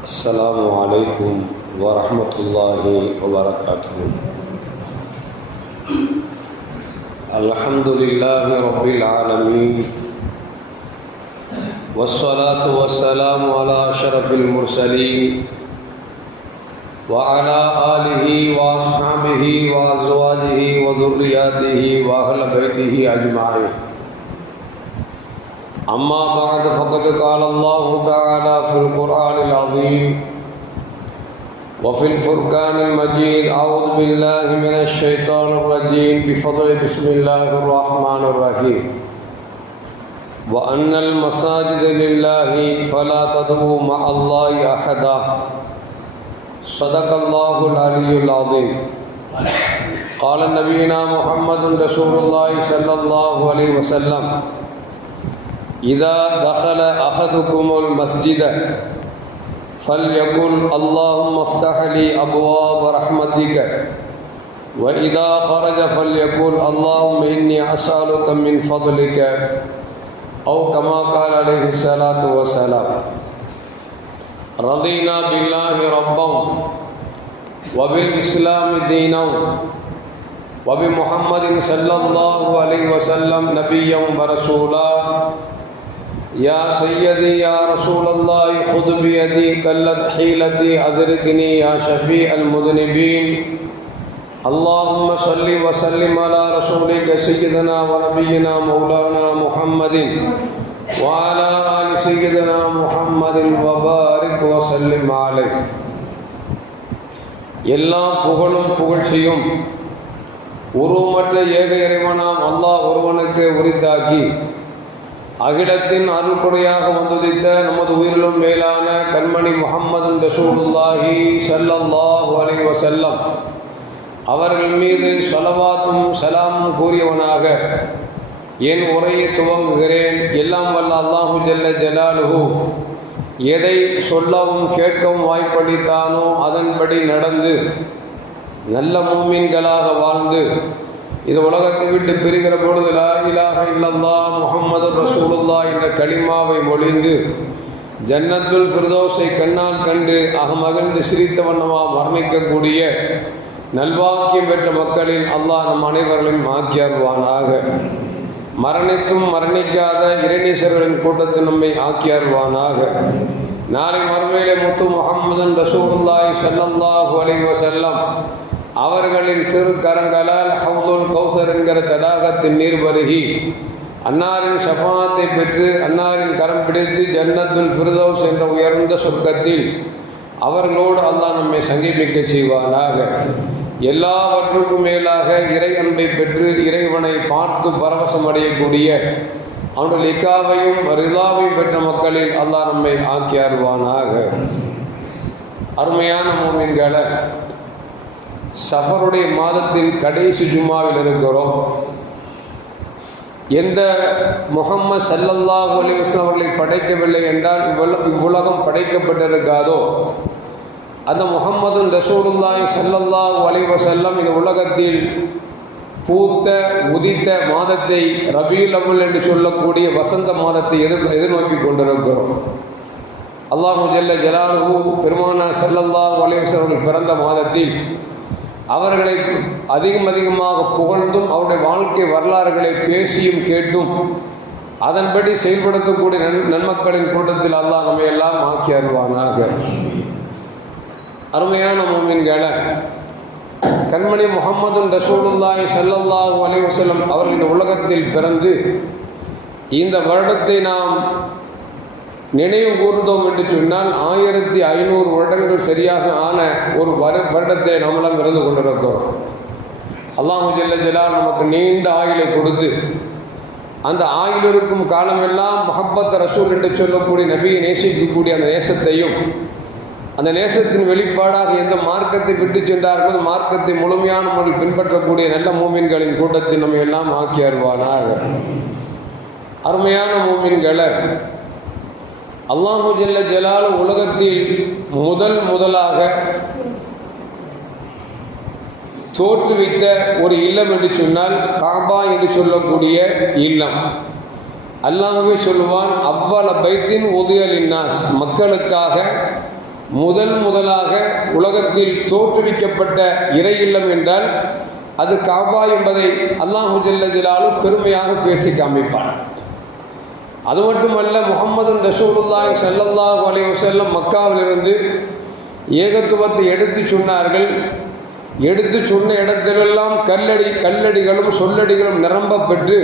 السلام عليكم ورحمة الله وبركاته. الحمد لله رب العالمين، والصلاة والسلام على أشرف المرسلين وعلى آله وأصحابه وأزواجه وذرياته وأهل بيته أجمعين. أما بعد، فقد قال الله تعالى في القرآن العظيم وفي الفرقان المجيد: أعوذ بالله من الشيطان الرجيم، بفضل بسم الله الرحمن الرحيم. وأن المساجد لله فلا تدعوا مع الله أحدا. صدق الله العلي العظيم. قال نبينا محمد رسول الله صلى الله عليه وسلم: إذا دخل أحدكم المسجد فليقل اللهم افتح لي أبواب رحمتك، وإذا خرج فليقل اللهم إني أسألك من فضلك، أو كما قال عليه الصلاة والسلام. رضينا بالله ربا وبالإسلام دينا وبمحمد صلى الله عليه وسلم نبيا ورسولا. يا سيدي يا رسول الله خذ بيدي قلت حيلتي أدركني يا شفيع المذنبين. اللهم صل وسلم على رسولك سيدنا ونبينا مولانا محمد وعلى آل سيدنا محمد وبارك وسلم عليه. எல்லா புகழும் புகழ்ச்சியும் உருவமற்ற ஏக இறைவனாம் அல்லாஹ் ஒருவனுக்கு உரித்தாக்கி அகிலத்தின் அருள்கொடையாக வந்துதித்த நமது உயிரிலும் மேலான கண்மணி முஹம்மது ரசூலுல்லாஹி ஸல்லல்லாஹு அலைஹி வஸல்லம் அவர்கள் மீது ஸலவாத்தும் சலாமும் கூறியவனாக என் உரையை துவங்குகிறேன். எல்லாம் வல்ல அல்லாஹு ஜல்ல ஜலாலுஹு எதை சொல்லவும் கேட்கவும் வாய்ப்பளித்தானோ அதன்படி நடந்து நல்ல மூமின்களாக வாழ்ந்து இது உலகத்தை விட்டு பிரிகிற பொழுது லா இலாஹ இல்லல்லாஹ் முஹம்மது ரசூலுல்லாஹ் என்ற கலிமாவை மொழிந்து ஜன்னத்துல் ஃபிர்தௌஸை கண்ணால் கண்டு அகமகிழ்ந்து சிரித்த வண்ணமாக மரணிக்கக்கூடிய நல்வாக்கியம் பெற்ற மக்களில் அல்லாஹ் நம் அனைவர்களையும் ஆக்கி அருள்வானாக. மரணித்தும் மரணிக்காத இறைநேசர்களின் கூட்டத்தில் நம்மை ஆக்கி அருள்வானாக. நாளை மறுமையிலே முத்து முஹம்மது ரசூலுல்லாஹி ஸல்லல்லாஹு அலைஹி வஸல்லம் அவர்களின் திருக்கரங்களால் ஹவுதுல் கௌசர் என்கிற தடாகத்தின் நீர் பருகி அன்னாரின் ஷஃபாத்தை பெற்று அன்னாரின் கரம் பிடித்து ஜன்னத்துல் ஃபிர்தௌஸ் என்ற உயர்ந்த சொர்க்கத்தில் அவர்களோடு அல்லாஹ் நம்மை சங்கமிக்க செய்வானாக. எல்லாவற்றுக்கும் மேலாக இறை அன்பை பெற்று இறைவனை பார்த்து பரவசம் அடையக்கூடிய அவனுடைய லிக்காவையும் ரிதாவையும் பெற்ற மக்களில் அல்லாஹ் நம்மை ஆக்கி அருள்வானாக. அருமையான மூமின்களை, சஃபருடைய மாதத்தின் கடைசி ஜும்மாவில் இருக்கிறோம். எந்த முஹம்மது ஸல்லல்லாஹு அலைஹி வஸல்லம் அவர்களை படைக்கவில்லை என்றால் இவ்வுலகம் படைக்கப்பட்டிருக்காதோ அந்த முஹம்மது ரசூலுல்லாஹி ஸல்லல்லாஹு அலைஹி வஸல்லம் இந்த உலகத்தில் பூத்த உதித்த மாதத்தை ரபியுல் அவ்வல் என்று சொல்லக்கூடிய வசந்த மாதத்தை எதிர்நோக்கி கொண்டிருக்கிறோம். அல்லாஹு ஜல்ல ஜலாலுஹு பெருமானார் ஸல்லல்லாஹு அலைஹி வஸல்லம் அவர்கள் பிறந்த மாதத்தில் அவர்களை அதிகமாக புகழ்ந்தும் அவருடைய வாழ்க்கை வரலாறுகளை பேசியும் கேட்டும் அதன்படி செயல்படுத்தக்கூடிய நன்மக்களின் கூட்டத்தில் அல்லாஹ் நம்மை எல்லாம் ஆக்கி அருள்வானாக. அருமையான மூமின்களை, கண்மணி முஹம்மது ரசூலுல்லாஹி ஸல்லல்லாஹு அலைஹி வஸல்லம் அவர்கள் இந்த உலகத்தில் பிறந்து இந்த வருடத்தை நாம் நினைவு கூர்ந்தோம் என்று சொன்னால் 1500 வருடங்கள் சரியாக ஆன ஒரு வருடத்தை நம்மளாம் இருந்து கொண்டிருக்கிறோம். அல்லாஹு ஜல்ல ஜலால் நமக்கு நீண்ட ஆயுளை கொடுத்து அந்த ஆயுள் இருக்கும் காலமெல்லாம் முஹப்பத் ரசூல் என்று சொல்லக்கூடிய நபியை நேசிக்கக்கூடிய அந்த நேசத்தையும் அந்த நேசத்தின் வெளிப்பாடாக எந்த மார்க்கத்தை விட்டு சென்றார்கள் மார்க்கத்தை முழுமையான முறையில் பின்பற்றக்கூடிய நல்ல மூமின்களின் கூட்டத்தில் நம்ம எல்லாம் ஆக்கி அருள்வானாக. அருமையான மூமின்களை, அல்லாஹு ஜல்ல ஜலாலு உலகத்தில் முதலாக தோற்றுவித்த ஒரு இல்லம் என்று சொன்னால் காபா என்று சொல்லக்கூடிய இல்லம். அல்லாஹ்வே சொல்லுவான், அவ்வள பைத்தின் உதயலின்னாஸ், மக்களுக்காக முதலாக உலகத்தில் தோற்றுவிக்கப்பட்ட இறை இல்லம் என்றால் அது காபா என்பதை அல்லாஹு ஜல்ல ஜலாலுஹு பெருமையாக பேசி காண்பிப்பார். அது மட்டுமல்ல, முஹம்மது ரசூலுல்லாஹி ஸல்லல்லாஹு அலைஹி வஸல்லம் மக்காவிலிருந்து ஏகத்துவத்தை எடுத்து சொன்னார்கள். எடுத்து சொன்ன இடத்திலெல்லாம் கல்லடிகளும் சொல்லடிகளும் நிரம்ப பெற்று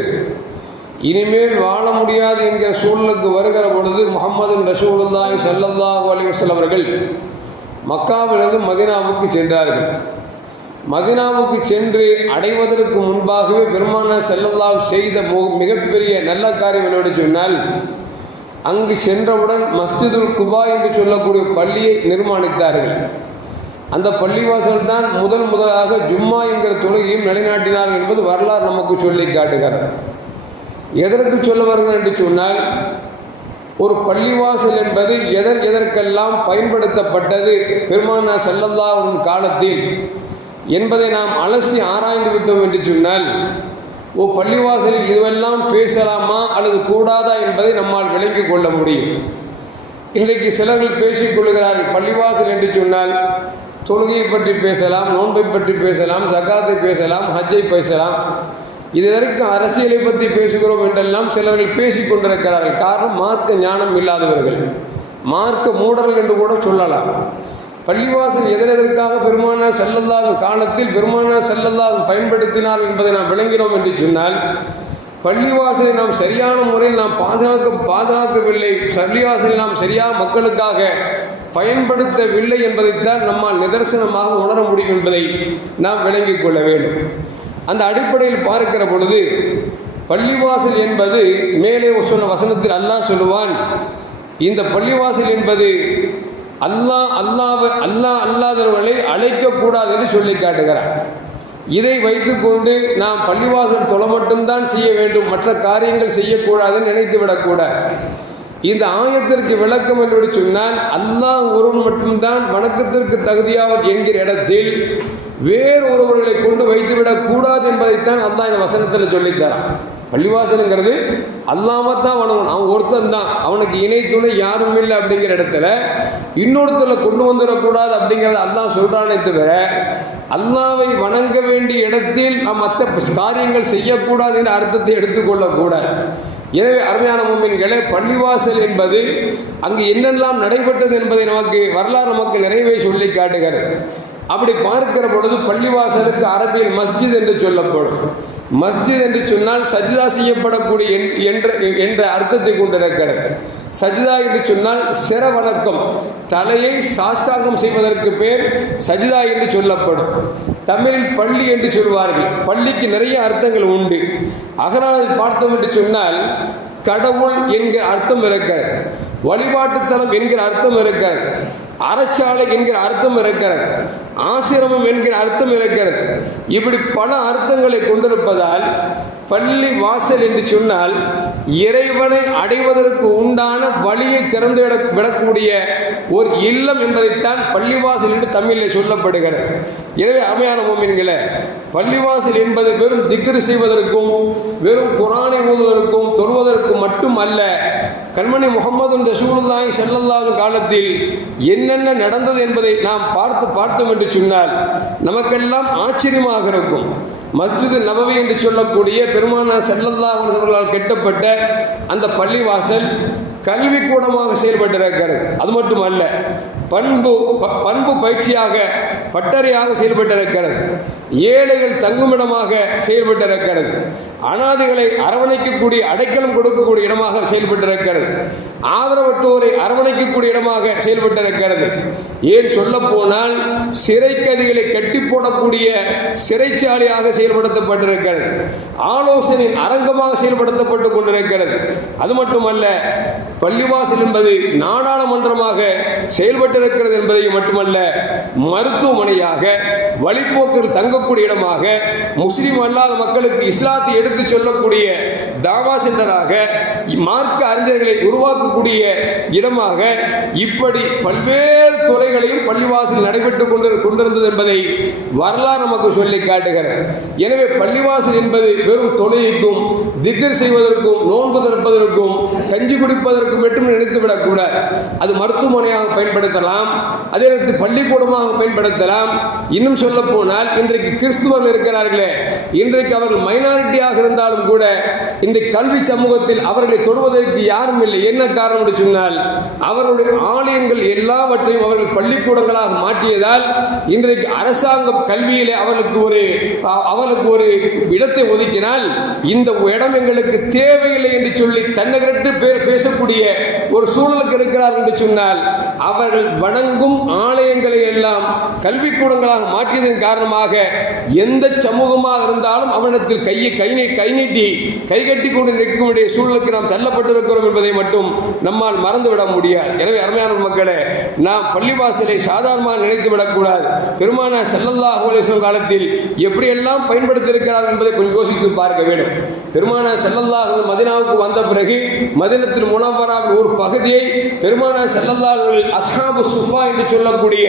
இனிமேல் வாழ முடியாது என்கிற சூழலுக்கு வருகிற பொழுது முஹம்மது ரசூலுல்லாஹி ஸல்லல்லாஹு அலைஹி வஸல்லம் அவர்கள் மக்காவிலிருந்து மதீனாவுக்கு சென்றார்கள். மதீனாவுக்கு சென்று அடைவதற்கு முன்பாகவே பெருமானார் ஸல்லல்லாஹு செய்த மிகப்பெரிய நல்ல காரியம் என்னவென்று சொன்னால், அங்கு சென்றவுடன் மஸ்ஜிதுல் குபா என்று சொல்லக்கூடிய பள்ளியை நிர்மாணித்தார்கள். அந்த பள்ளிவாசல் தான் முதலாக ஜும்மா என்கிற தொழுகையும் நிலைநாட்டினார்கள் என்பது வரலாறு நமக்கு சொல்லி காட்டுகிறது. எதற்கு சொல்ல வருகிறேன் என்று சொன்னால், ஒரு பள்ளிவாசல் என்பது எதற்கெல்லாம் பயன்படுத்தப்பட்டது பெருமானார் ஸல்லல்லாஹு அலைஹி காலத்தில் என்பதை நாம் அலசி ஆராய்ந்து விட்டோம் என்று சொன்னால், பள்ளிவாசலில் இதுவெல்லாம் பேசலாமா அல்லது கூடாதா என்பதை நம்மால் விளங்கிக் கொள்ள முடியும். இன்றைக்கு சிலர்கள் பேசிக் கொள்கிறார்கள், பள்ளிவாசல் என்று சொன்னால் தொழுகையை பற்றி பேசலாம், நோன்பை பற்றி பேசலாம், ஜகாத்தை பேசலாம், ஹஜ்ஜை பேசலாம், இதற்கு அரசியலை பற்றி பேசுகிறோம் என்றெல்லாம் சிலர்கள் பேசிக் கொண்டிருக்கிறார்கள். காரணம், மார்க்க ஞானம் இல்லாதவர்கள், மார்க்க மூடர்கள் என்று கூட சொல்லலாம். பள்ளிவாசல் எதற்காக பெருமானார் ஸல்லல்லாஹு காலத்தில் பெருமானார் ஸல்லல்லாஹு பயன்படுத்தினார் என்பதை நாம் விளங்கினோம் என்று சொன்னால், பள்ளிவாசலை நாம் சரியான முறையில் நாம் பாதுகாக்கவில்லை, பள்ளிவாசலை நாம் சரியாக மக்களுக்காக பயன்படுத்தவில்லை என்பதைத்தான் நம்மால் நிதர்சனமாக உணர முடியும் என்பதை நாம் விளங்கிக் கொள்ள வேண்டும். அந்த அடிப்படையில் பார்க்கிற பொழுது பள்ளிவாசல் என்பது மேலே சொன்ன வசனத்தில் அல்லாஹ் சொல்லுவான், இந்த பள்ளிவாசல் என்பது அல்லாதவர்களை அழைக்கக்கூடாது என்று சொல்லி காட்டுகிறான். இதை வைத்துக்கொண்டு நாம் பள்ளிவாசல் தொலை மட்டும்தான் செய்ய வேண்டும், மற்ற காரியங்கள் செய்யக்கூடாதுன்னு நினைத்துவிடக்கூடாது. இந்த ஆயத்திற்கு விளக்கம் என்று சொன்னால், அல்லாஹ் ஒருவன் மட்டும்தான் வணக்கத்திற்கு தகுதியாவர் என்கிற இடத்தில் வேறு ஒருவர்களை கொண்டு வைத்துவிடக் கூடாது என்பதைத்தான் அல்லாஹ் இந்த வசனத்தில் சொல்லித்தரான். பள்ளிவாசலுங்கிறது அல்லாமத்தான் வணங்கணும், அவன் ஒருத்தன் தான், அவனுக்கு இணை துணை யாரும் இல்லை அப்படிங்கிற இடத்துல இன்னொருத்தரை கொண்டு வந்துடக்கூடாது அப்படிங்கிறத அல்லாஹ் சொல்றானே தவிர, அல்லாவை வணங்க வேண்டிய இடத்தில் நாம் மற்ற காரியங்கள் செய்யக்கூடாது என்ற அர்த்தத்தை எடுத்துக்கொள்ளக்கூடாது. எனவே அருமையான முஃமின்களே, பள்ளிவாசல் என்பது அங்கு என்னெல்லாம் நடைபெற்றது என்பதை வரலாறு நிறைவே சொல்லி காட்டுகிறது. அப்படி பார்க்கிற பொழுது பள்ளிவாசலுக்கு அரபியில் மஸ்ஜித் என்று சொல்லப்படும். மஸ்ஜித் என்று சொன்னால் சஜிதா செய்யப்படக்கூடிய என்ற அர்த்தத்தை கொண்டிருக்கிறது. சஜிதா என்று சொன்னால் சிர வணக்கம், தலையை சாஷ்டாங்கம் செய்வதற்கு பேர் சஜிதா என்று சொல்லப்படும். தமிழில் பள்ளி என்று சொல்வார்கள். பள்ளிக்கு நிறைய அர்த்தங்கள் உண்டு. அகராதில் பார்த்தோம் என்று சொன்னால் கடவுள் என்கிற அர்த்தம் இருக்கிறது, வழிபாட்டுத்தலம் என்கிற அர்த்தம் இருக்கிறது, அறச்சாலை என்கிற அர்த்தம் இருக்கிறது, ஆசிரமம் என்கிற அர்த்தம் இருக்கிறது. இப்படி பல அர்த்தங்களை கொண்டிருப்பதால் பள்ளி வாசல் என்று சொன்னால் இறைவனை அடைவதற்கு உண்டான வழியை திறந்து விடக்கூடிய ஒரு இல்லம் என்பதைத்தான் பள்ளிவாசல் என்று தமிழில் சொல்லப்படுகிறது. எனவே அருமையான முஃமின்களே, பள்ளிவாசல் என்பது வெறும் திக்ர் செய்வதற்கும் வெறும் குர்ஆனை ஓதுவதற்கும் தொழுவதற்கும் மட்டும் அல்ல. கண்மணி முஹம்மது ரசூலுல்லாஹி ஸல்லல்லாஹு காலத்தில் என்னென்ன நடந்தது என்பதை நாம் பார்த்தோம் என்று சொன்னால் நமக்கெல்லாம் ஆச்சரியமாக இருக்கும். மஸ்ஜிது நபவி என்று சொல்லக்கூடிய பெருமானார் ஸல்லல்லாஹு அலைஹி வஸல்லம் கட்டப்பட்ட அந்த பள்ளிவாசல் கல்விக்கூடமாக செயல்பட்டிருக்கிறது. அது மட்டுமல்ல, பண்பு பயிற்சியாக பட்டறையாக செயல்பட்டிருக்கிறது. ஏழைகள் தங்குமிடமாக செயல்பட்டிருக்கிறது. அனாதைகளை அரவணைக்கக்கூடிய அடைக்கலம் கொடுக்கக்கூடிய இடமாக செயல்பட்டிருக்கிறது. ஆதரவற்றோரை அரவணைக்கக்கூடிய இடமாக செயல்பட்டிருக்கிறது. ஏன் சொல்ல போனால் சிறை கைதிகளை கட்டி போடக்கூடிய சிறைச்சாலையாக செயல்படுத்தப்பட்டிருக்கிறது. ஆலோசனை அரங்கமாக செயல்படுத்தப்பட்டு கொண்டிருக்கிறது. அது மட்டுமல்ல, பள்ளிவாசல் என்பது நாடாளுமன்றமாக செயல்பட்டிருக்கிறது என்பதையும் மட்டுமல்ல, மருத்துவமனையாக, வழிபோக்கில் தங்கக்கூடிய இடமாக, முஸ்லிம் அல்லாத மக்களுக்கு இஸ்லாத்தை எடுத்து சொல்லக்கூடிய தாவா சென்டராக, மார்க்க அறிஞர்களை உருவாக்கக்கூடிய இடமாக, இப்படி பல்வேறு துறைகளையும் பள்ளிவாசல் நடைபெற்றுக் கொண்டிருந்தது என்பதை வரலாறு நமக்கு சொல்லி காட்டுகிறது. எனவே பள்ளிவாசல் என்பது வெறும் தொழுகைக்கும் திக்ர் செய்வதற்கும் நோன்பு திறப்பதற்கும் கஞ்சி குடிப்பதற்கும் மட்டும் நினைத்துவிடக் கூடாது. அது மருத்துவமனையாக பயன்படுத்தலாம், அதே நேரத்தில் பள்ளிக்கூடமாக பயன்படுத்தலாம். இன்னும் சொல்ல போனால் இன்றைக்கு கிறிஸ்துவர்கள் இருக்கிறார்களே, இன்றைக்கு அவர்கள் மைனாரிட்டியாக இருந்தாலும் கூட இந்த கல்வி சமூகத்தில் அவர்களை தொடுவதற்கு யாரும் இல்லை. என்ன காரணம் என்று சொன்னால் அவருடைய ஆலயங்கள் எல்லாவற்றையும் அவர்கள் பள்ளிக்கூடங்களாக மாற்றியதால் இன்றைக்கு அரசாங்கம் கல்வியிலே அவர்களுக்கு ஒரு இடத்தை ஒதுக்கினால் இந்த இடம் எங்களுக்கு தேவையில்லை என்று சொல்லி தன்னகரற்று பேசக்கூடிய ஒரு சூழலுக்கு இருக்கிறார்கள் என்று சொன்னால் அவர்கள் வணங்கும் ஆலயங்களை எல்லாம் கல்விக்கூடங்களாக மாற்றியதன் காரணமாக எந்த சமூகமாக இருந்தாலும் அவனிடத்தில் கை நீட்டி கை கட்டி கொண்டு நிற்கக்கூடிய சூழலுக்கு நாம் தள்ளப்பட்டிருக்கிறோம் என்பதை மட்டும் நம்மால் மறந்துவிட முடியாது. எனவே அருமையான மக்களே, நாம் பள்ளிவாசலை சாதாரணமாக நினைத்து விடக்கூடாது. பெருமானார் ஸல்லல்லாஹு அலைஹி வஸல்லம் காலத்தில் எப்படியெல்லாம் பயன்படுத்தியிருக்கிறார்கள் என்பதை கொஞ்சம் யோசித்து பார்க்க வேண்டும். பெருமானார் ஸல்லல்லாஹு அலைஹி வஸல்லம் மதீனாவுக்கு வந்த பிறகு மதீனத்துல் முனவ்வராவில் ஒரு பகுதியை பெருமானார் ஸல்லல்லாஹு அலைஹி வஸல்லம் அஸ்ஹாபு சுஃபா என்று சொல்லக்கூடிய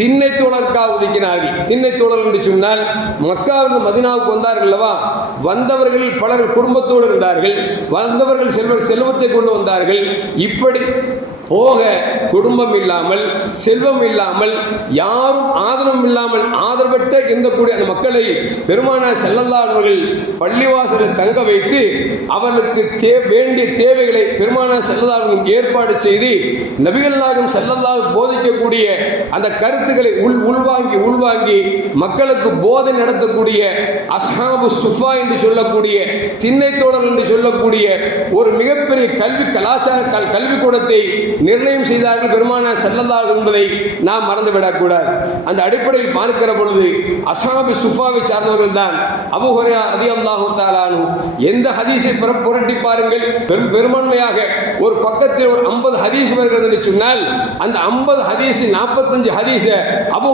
திண்ணை தோழருக்காக ஒதுக்கினார்கள். திண்ணை தோழர் என்று சொன்னால் மக்காவிலிருந்து மதீனாவுக்கு வந்தார்கள் அல்லவா, வந்தவர்கள் பலர் குடும்பத்தோடு இருந்தார்கள், வந்தவர்கள் செல்வத்தை கொண்டு வந்தார்கள். இப்படி போக குடும்பம் இல்லாமல் செல்வம் இல்லாமல் யாரும் ஆதரவும் இல்லாமல் ஆதரவற்ற இருந்தக்கூடிய அந்த மக்களை பெருமானார் ஸல்லல்லாஹு அலைஹி வஸல்லம் பள்ளிவாசலில் தங்க வைத்து அவர்களுக்கு வேண்டிய தேவைகளை பெருமானார் ஸல்லல்லாஹு அலைஹி வஸல்லம் ஏற்பாடு செய்து நபிகள் நாயகம் ஸல்லல்லாஹு போதிக்கக்கூடிய அந்த கருத்துக்களை உள்வாங்கி மக்களுக்கு போதனை நடத்தக்கூடிய அஸ்ஹாபு சுஃபா என்று சொல்லக்கூடிய திண்ணை தோழர் என்று சொல்லக்கூடிய ஒரு மிகப்பெரிய கல்விக்கூடத்தை நிர்ணயம் செய்தார்கள் பெருமானார் ஸல்லல்லாஹு அலைஹி வஸல்லம் என்பதை நாம் மறந்துவிடக் கூடாது. அந்த அடிப்படையில் பார்க்கிற பொழுது அஸ்ஹாபு சுஃபாவை சார்ந்தவர்கள் தான் அபூ ஹுரைரா ரலியல்லாஹு தஆலா அன்ஹு. எந்த ஹதீஸை புரட்டி பாருங்கள், பெரும்பான்மையாக ஒரு பக்கத்தில் ஒரு 50 ஹதீஸ் வருகிறது என்று சொன்னால் அந்த 50 ஹதீஸ் 45 ஹதீஸ் அபூ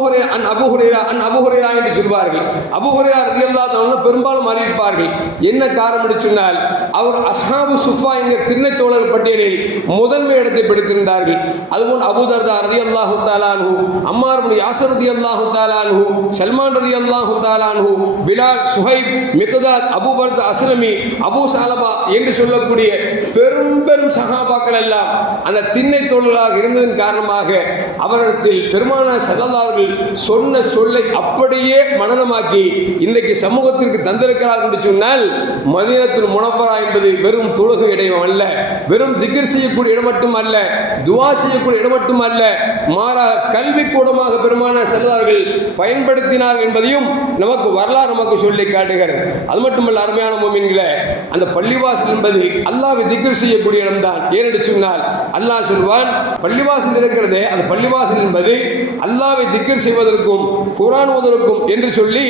ஹுரைரா என்று சொல்வார்கள். அபூ ஹுரைரா ரலியல்லாஹு தஆலா பெரும்பாலும் அறிவிப்பார்கள். என்ன காரணம் என்று சொன்னால் அவர் அஸ்ஹாபு சுஃபா என்கிற திண்ணை தோழர் பட்டியலில் முதன்மை இடத்தை பிடித்திருந்தார்கள். அதுபோல் அபூ தர்தா ரலியல்லாஹு தஆலா அன்ஹு, அம்மார் இப்னு யாஸிர் ரலியல்லாஹு தஆலா அன்ஹு, சல்மான் ரலியல்லாஹு தஆலா அன்ஹு, Bilal, Suhaib, Miqdad, Abu Barza Aslami, Abu Salaba என்று சொல்லக்கூடிய பெரும் சஹாபாக்கள் எல்லாம் அந்த திண்ணை தோழர்களாக இருந்ததன் காரணமாக அவரிடத்தில் பெருமானார் ஸல்லல்லாஹு அலைஹி வஸல்லம் சொன்ன சொல்லை அப்படியே மனனமாக்கி இன்றைக்கு சமூகத்திற்கு தந்திருக்கிறார்கள் என்று சொன்னால் மதீனத்துல் முனவ்வரா என்பது வெறும் தொழுகை இடம் அல்ல, வெறும் திக்ர் செய்யக்கூடிய இடம் மட்டும் அல்ல, துஆ செய்யக்கூடிய இடம் மட்டும் அல்ல, மாறாக கல்வி கூடமாக பெருமானார் ஸல்லல்லாஹு அலைஹி வஸல்லம் பயன்படுத்தினார் என்பதையும் நமக்கு வரலாறு நமக்கு சொல்லி காட்டுகிறது. அது மட்டுமல்ல அருமையான முஃமின்களே, அந்த பள்ளிவாசல் என்பது அல்லாஹ்வை திக்ர் செய்யக்கூடிய இடம்தான். ஏனென்று சொன்னால் அல்லாஹ் சொல்வான், பள்ளிவாசல் இருக்கிறதே அந்த பள்ளிவாசல் என்பது அல்லாஹ்வை திக்ர் செய்வதற்கும் குர்ஆன் ஓதுவதற்கும் என்று சொல்லி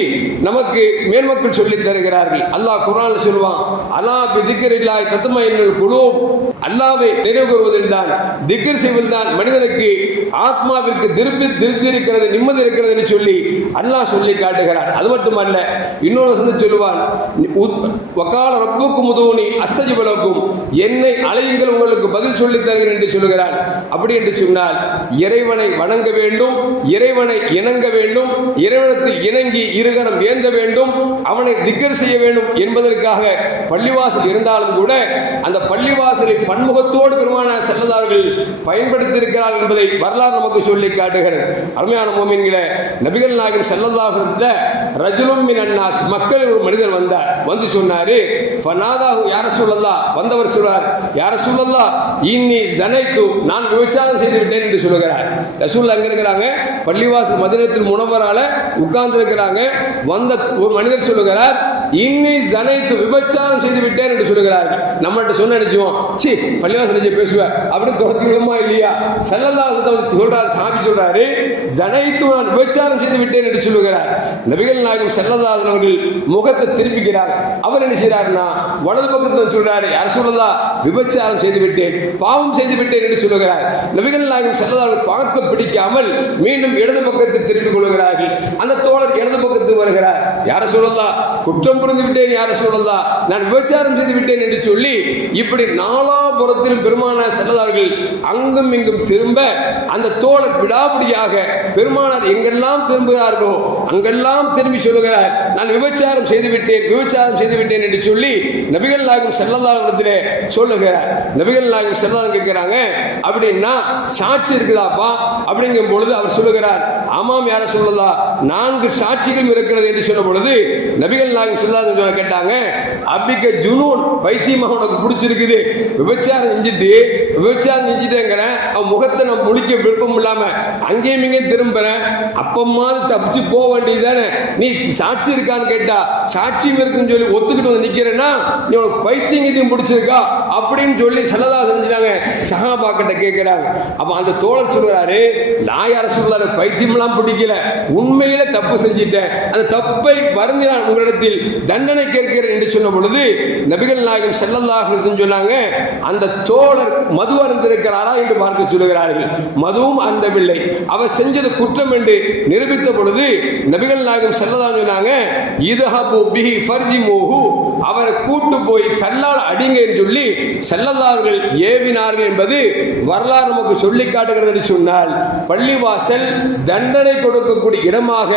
நமக்கு மேன்மக்கள் சொல்லி தருகிறார்கள். அல்லாஹ் குர்ஆனில் சொல்வான், அலா பிதிக்ரில்லாஹி தத்மஇன்னுல் குலூப், அல்லாஹ்வை நினைவு கூறுவதில் தான் திக்ர் செய்வதில் தான் மனிதனுக்கு ஆத்மாவிற்கு திருப்தி இருக்கிறது, நிம்மதி இருக்கிறது என்று சொல்லி அல்லாஹ் சொல்லி காட்டுகிறான். அது மட்டுமல்ல, இன்னொரு வசனத்தில் சொல்லுவான், வகால ரப்புக்கும் உதூனி அஸ்தஜிப லக்கும், என்னை அழையுங்கள் உங்களுக்கு பதில் சொல்லி தருகிறேன் என்று சொல்லுகிறான். அப்படி என்று சொன்னால் இறைவனை வணங்க வேண்டும், இறைவனை இணங்க வேண்டும், இறைவனத்தில் இணங்கி இருகரம் ஏந்த வேண்டும், அவனை திக்ர் செய்ய வேண்டும் என்பதற்காக பள்ளிவாசல் இருந்தாலும் கூட அந்த பள்ளிவாசலை பன்முகத்தோடு பெருமானார் ஸல்லல்லாஹு அலைஹி வஸல்லம் பயன்படுத்தி இருக்கிறார்கள் என்பதை வரலாறு நமக்கு சொல்லி காட்டுகிறது. அருமையான முஃமின்களே, நபிகள் நாயகம் ஸல்லல்லாஹு அலைஹி வஸல்லம் ரஜுலும் மினன் நாஸ், மக்களில் ஒரு மனிதர் வந்தார். வந்து சொன்னாரு, ஃபனாதாஹு யா ரசூலல்லாஹ், வந்தவர் சொல்றார், யா ரசூலல்லாஹ் இன்னி ஸனைத்து, நான் விபச்சாரம் செய்து விட்டேன் என்று சொல்கிறார். ரசூலுல்லாஹ் எங்க இருக்கிறாங்க? பள்ளிவாசல் மதீனத்துல் முனவ்வரால உட்கார்ந்து இருக்கிறாங்க. வந்த ஒரு மனிதர் சொல்லுகிறார், இன்னி ஸனைத்து, விபச்சாரம் செய்து விட்டேன் என்று சொல்கிறார்கள். நம்மகிட்ட சொன்ன நினைச்சுவோம், சி பள்ளிவாசல் பேசுவேன் அப்படின்னு துரத்தி விடுமா இல்லையா? ஸல்லல்லாஹு அலைஹி வஸல்லம் சொல்றார், சாமி சொல்றாரு, ஸனைத்து, நான் விபச்சாரம் செய்து விட்டேன் என்று சொல்லுகிறார். நபிகள் நாயகம் ஸல்லல்லாஹு அலைஹி அவர்கள் முகத்தை திருப்பிக்கிறார். அவர் என்ன செய்யறாருன்னா வலது பக்கத்தில் சொல்றாரு, யா ரசூலல்லாஹ் விபச்சாரம் செய்து விட்டேன், பாவம் செய்து விட்டேன் என்று சொல்லுகிறார். நபிகள் நாயகம் ஸல்லல்லாஹு அலைஹி பார்க்க பிடிக்காமல் மீண்டும் இடது பக்கத்தில் திருப்பிக் கொள்கிறார்கள். அந்த தோழர் இடது பக்கத்துக்கு வருகிறார். யா ரசூலல்லாஹ் குற்றம் புரிந்து விட்டேன் யார சொல்லலாம், நான் விபச்சாரம் செய்து விட்டேன் என்று சொல்லி இப்படி நாலாபுரத்திலும் பெருமானார் செல்லதார்கள் அங்கும் இங்கும் திரும்ப அந்த தோழர் விடாபடியாக பெருமானார் எங்கெல்லாம் திரும்புகிறார்களோ அங்கெல்லாம் திரும்பி சொல்லுகிறார், நான் விபச்சாரம் செய்துவிட்டேன் என்று சொல்லி நபிகள் நாயகம் ஸல்லல்லாஹு அலைஹி வஸல்லம் சொல்லுகிறார். நபிகள் நாயகம் ஸல்லல்லாஹு கேட்கிறாங்க, அப்படின்னா சாட்சி இருக்குதாப்பா அப்படிங்கும் பொழுது அவர் சொல்லுகிறார், ஆமாம் யார சொல்லலாம், 4 சாட்சிகள் இருக்கிறது என்று சொன்ன பொழுது நபிகள் நாயகம் ஸல்லல்லாஹு அலைஹி வஸல்லம் கேட்டாங்க, அபிக ஜுனூன், பைத்தியமாக உனக்கு பிடிச்சிருக்குது, விபச்சாரம் செஞ்சுட்டேங்கிற அவன் முகத்தை நம்ம முழிக்க விருப்பம் இல்லாம அங்கேயும் இங்கே திரும்புறேன், அப்பமாவது தப்பிச்சு போக வேண்டியதானே, நீ சாட்சி இருக்கான்னு கேட்டா சாட்சியும் இருக்குன்னு சொல்லி ஒத்துக்கிட்டு வந்து நிக்கிறேன்னா நீ உனக்கு பைத்தியம் பிடிச்சிருக்கா அப்படின்னு சொல்லி ஸல்லல்லாஹு அலைஹி வஸல்லம் சஹாபாக்கிட்ட கேட்கிறாங்க. அப்ப அந்த தோழர் சொல்றாரு, நான் யார சொல்றாரு, பைத்தியம்லாம் பிடிக்கல, உண்மையில தப்பு செஞ்சிட்டேன், அந்த தப்பை வருந்தி நான் உங்களிடத்தில் தண்டனை கேட்கிறேன் என்று சொன்ன பொழுது நபிகள் நாயகம் ஸல்லல்லாஹு அலைஹி வஸல்லம் சொன்னாங்க, அந்த தோழர் மது அருந்திருக்கிறாரா என்று பார்க்க சொல்லுகிறார்கள். மதுவும் அருந்தவில்லை, அவர் செஞ்சது குற்றம் என்று நிரூபித்த பொழுது நபிகள் நாயகம் ஸல்லல்லாஹு அலைஹி வஸல்லம் சொன்னாங்க, இதஹபு பிஹி ஃபர்ஜிமுஹு, அவரை கூட்டு போய் கல்லால் அடிங்க என்று சொல்லி ஸல்லல்லாஹு அலைஹி வஸல்லம் ஏவினார்கள் என்பது வரலாறு நமக்கு சொல்லி காட்டுகிறது என்று சொன்னால், பள்ளிவாசல் தண்டனை கொடுக்கக்கூடிய இடமாக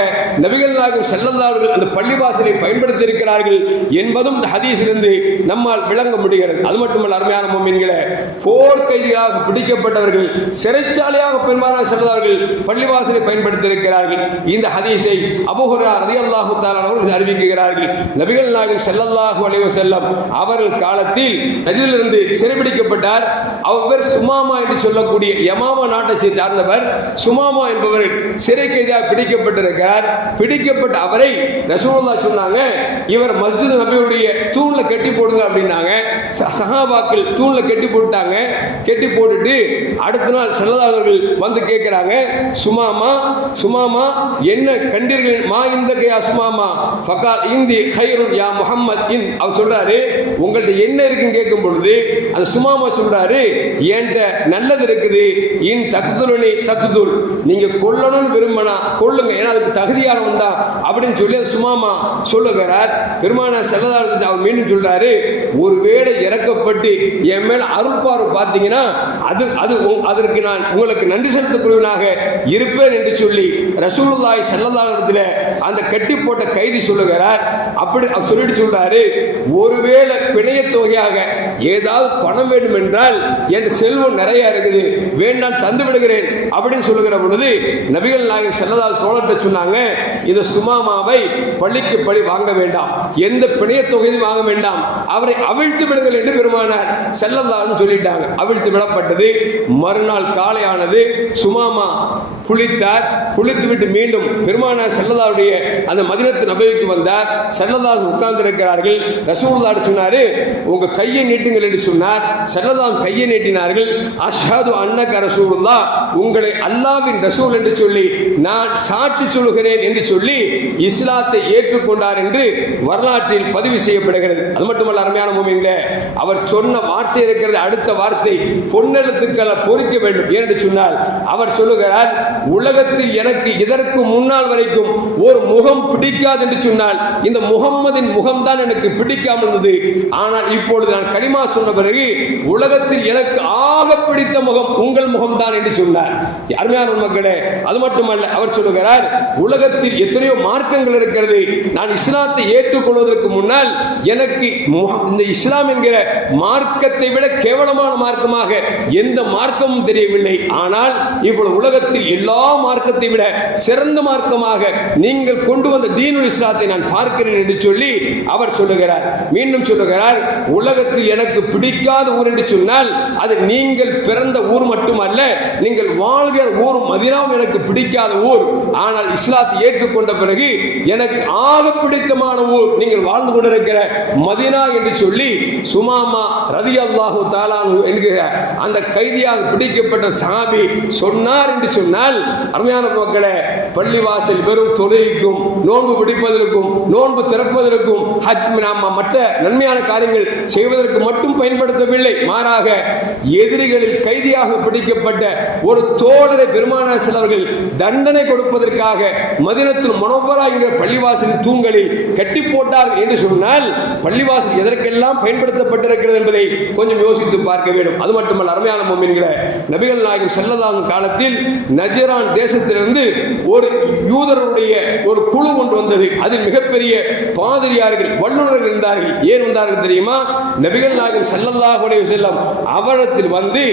நபிகள் நாயகம் ஸல்லல்லாஹு அலைஹி வஸல்லம் அந்த பள்ளிவாசலை பயன்படுத்தி இருக்கிறார்கள் என்பதும் இந்த ஹதீஸிலிருந்து நம்மால் விளங்க முடிகிறது. அது மட்டுமல்ல அருமையான முஃமின்களே, போர் கைதியாக பிடிக்கப்பட்டவர்கள் சிறைச்சாலையாக பெருமானார் ஸல்லல்லாஹு அலைஹி வஸல்லம் பள்ளிவாசலை பயன்படுத்தி இருக்கிறார்கள். இந்த ஹதீஸை அபூ ஹுரைரா ரலியல்லாஹு தஆலா அவர்கள் அறிவிக்கிறார்கள். நபிகள் நாயகம் ஸல்லல்லாஹு அலைஹி வஸல்லம் அவர்கள் காலத்தில் நஜ்திலிருந்து சிறைபிடிக்கப்பட்டார். அவர் சுமாமா என்று சொல்லக்கூடிய யமாமா நாட்டை சார்ந்தவர். சுமாமா என்பவர் சிறை கைதியாக பிடிக்கப்பட்டிருக்கிறார். பிடிக்கப்பட்ட அவரை ரசூலுல்லாஹ் சொன்னாங்க, இவர் மஸ்ஜித் நபியுடைய தூண்ல கட்டி போடுங்க அப்படின்னாங்க. சஹாபாக்கள் தூண்ல கட்டி போட்டாங்க. கட்டி போட்டுட்டு அடுத்த நாள் ஸல்லல்லாஹு அலைஹி வஸல்லம் வந்து கேட்கிறாங்க, சுமாமா என்ன கண்டீர்கள், மா இந்த கையா சுமாமா, ஃபகால் இந்தி கைருன் யா முஹம்மத் இன், அவர் சொல்றாரு, உங்கள்ட்ட என்ன இருக்குன்னு கேட்கும் பொழுது அந்த சுமாமா சொல்றாரு, என்கிட்ட நல்லது இருக்குது, இன் தக்துலுனி தக்துல், நீங்க கொல்லணும்னு விரும்பினா கொல்லுங்க, ஏன்னா அதுக்கு தகுதியானவன் தான் அப்படின்னு சொல்லி சுமாமா சொல்லுகிறார். பெருமானார் ஸல்லல்லாஹு அலைஹி வஸல்லம் அவர் மீண்டும் சொல்றாரு, ஒருவேளை இறக்கப்பட்டு என் மேல் அருள்பார்வை பார்த்தீங்கன்னா அதற்கு நான் உங்களுக்கு நன்றி செலுத்தக்கூடியவனாக இருப்பேன் என்று சொல்லி ரசூலுல்லாஹி ஸல்லல்லாஹு அலைஹி வஸல்லம் அந்த கட்டி போட்ட கைதி சொல்லுகிறார். அப்படி சொல்லிட்டு சொல்றாரு, ஒருவேளை பிணைய தொகையாக ஏதாவது பணம் வேண்டும் என்றால் என் செல்வம் நிறைய இருக்குது, வேண்டாம் தந்து விடுகிறேன் அப்படின்னு சொல்லுகிற பொழுது நபிகள் நாயகம் ஸல்லல்லாஹு அலைஹி வஸல்லம் சொன்னாங்க, இந்த சுமாமாவை பள்ளிக்கு பழி வாங்க வேண்டாம், எந்த பிணைய தொகையும் வாங்க வேண்டாம், அவரை அவிழ்த்து விடுங்கள் என்று பெருமானார் ஸல்லல்லாஹு அலைஹி வஸல்லம் சொல்லிட்டாங்க. அவிழ்த்து விடப்பட்டது. மறுநாள் காலையானது. சுமாமா குளித்தார். குளித்துவிட்டு மீண்டும் பெருமானார் ஸல்லல்லாஹு அலைஹி வஸல்லம் அந்த மதீனத்து நபவிக்கு வந்தார். ஸல்லல்லாஹு உட்கார்ந்து இருக்கிறார்கள். ரசூலுல்லாஹ் சொன்னாரு, உங்க கையை நீட்டுங்கள் என்று சொன்னார். ஸல்லல்லாஹு கையை நீட்டினார்கள். அஷ்ஹது அன்னக ரசூலுல்லாஹ், உங்களை அல்லாஹ்வின் ரசூல் என்று சொல்லி நான் சாட்சி சொல்கிறேன் என்று சொல்லி இஸ்லாத்தை ஏற்றுக்கொண்டார் என்று வரலாற்றில் பதிவு செய்யப்படுகிறது. அது மட்டுமல்ல அருமையான முஃமின்களே, அவர் சொன்ன வார்த்தை இருக்கிறது, அடுத்த வார்த்தை பொன்னெழுத்துக்களை பொறிக்க வேண்டும். ஏனென்று சொன்னால் அவர் சொல்லுகிறார், உலகத்தில் எனக்கு இதற்கு முன்னால் வரைக்கும் ஒரு முகம் பிடிக்காது என்று சொன்னால் இந்த முகம்மதின் முகம்தான் எனக்கு பிடிக்காமல் இருந்தது. ஆனால் இப்பொழுது நான் கலிமா சொன்ன பிறகு உலகத்தில் எனக்கு ஆக பிடித்த முகம் உங்கள் முகம்தான் என்று சொன்னார். அருமையான மக்களே, அது மட்டுமல்ல அவர் சொல்லுகிறார், உலகத்தில் எத்தனையோ மார்க்கங்கள் இருக்கிறது, நான் இஸ்லாத்தை ஏற்றுக்கொள்வதற்கு முன்னால் எனக்கு இந்த இஸ்லாம் என்கிற மார்க்கத்தை விட கேவலமான மார்க்கமாக எந்த மார்க்கமும் தெரியவில்லை. ஆனால் இப்பொழுது உலகத்தில் எல்லா மார்க்கத்தை விட சிறந்த மார்க்கமாக நீங்கள் கொண்டு வந்த தீனுல் இஸ்லாத்தை நான் பார்க்கிறேன் என்று சொல்லி அவர் சொல்லுகிறார். மீண்டும் சொல்லுகிறார், உலகத்தில் எனக்கு பிடிக்காத ஊர் என்று சொன்னால் அது நீங்கள் பிறந்த ஊர் மட்டுமல்ல, நீங்கள் வாழ்கிற ஊர் மதீனாவும் எனக்கு பிடிக்காத ஊர். ஆனால் இஸ்லாத்தை ஏற்றுக்கொண்ட பிறகு எனக்கு ஆக பிடித்தமான ஊர் நீங்கள் வாழ்ந்து கொண்டிருக்கிற மதீனா என்று சொல்லி சுமாமா ரலியல்லாஹு தஆலா என்கிற அந்த கைதியாக பிடிக்கப்பட்ட சஹாபி சொன்னார் என்று சொன்னால் சொன்னால், அருமையான மக்களை, பள்ளிவாசல் வெறும் தொழுகைக்கும் நோன்பு பிடிப்பதற்கும் நோன்பு திறப்பதற்கும் மற்ற நன்மையான காரியங்கள் செய்வதற்கு மட்டும் பயன்படுத்தவில்லை. மாறாக எதிரிகளில் கைதியாக பிடிக்கப்பட்ட ஒரு தோழரை பெருமானார் செல்லவர்கள் தண்டனை கொடுப்பதற்காக மதீனத்துல் முனவ்வரா என்கிற பள்ளிவாசலின் தூண்களில் கட்டி போட்டார் என்று சொன்னால், பள்ளிவாசல் எதற்கெல்லாம் பயன்படுத்தப்பட்டிருக்கிறது என்பதை கொஞ்சம் யோசித்து பார்க்க வேண்டும். அது மட்டுமல்ல, அருமையான முஃமின்களே, நபிகள் நாயகம் ஸல்லல்லாஹு காலத்தில் நஜ்ரான் தேசத்திலிருந்து ஒரு யூதருடைய ஒரு குழு கொண்டு வந்தது. அதில் மிகப்பெரிய பாதிரியார்கள், வல்லுநர்கள் இருந்தார்கள். ஏன் வந்தார்கள் தெரியுமா? நபிகள் நாயகம் ஸல்லல்லாஹு அலைஹி வஸல்லம் அவரிடத்தில் வந்து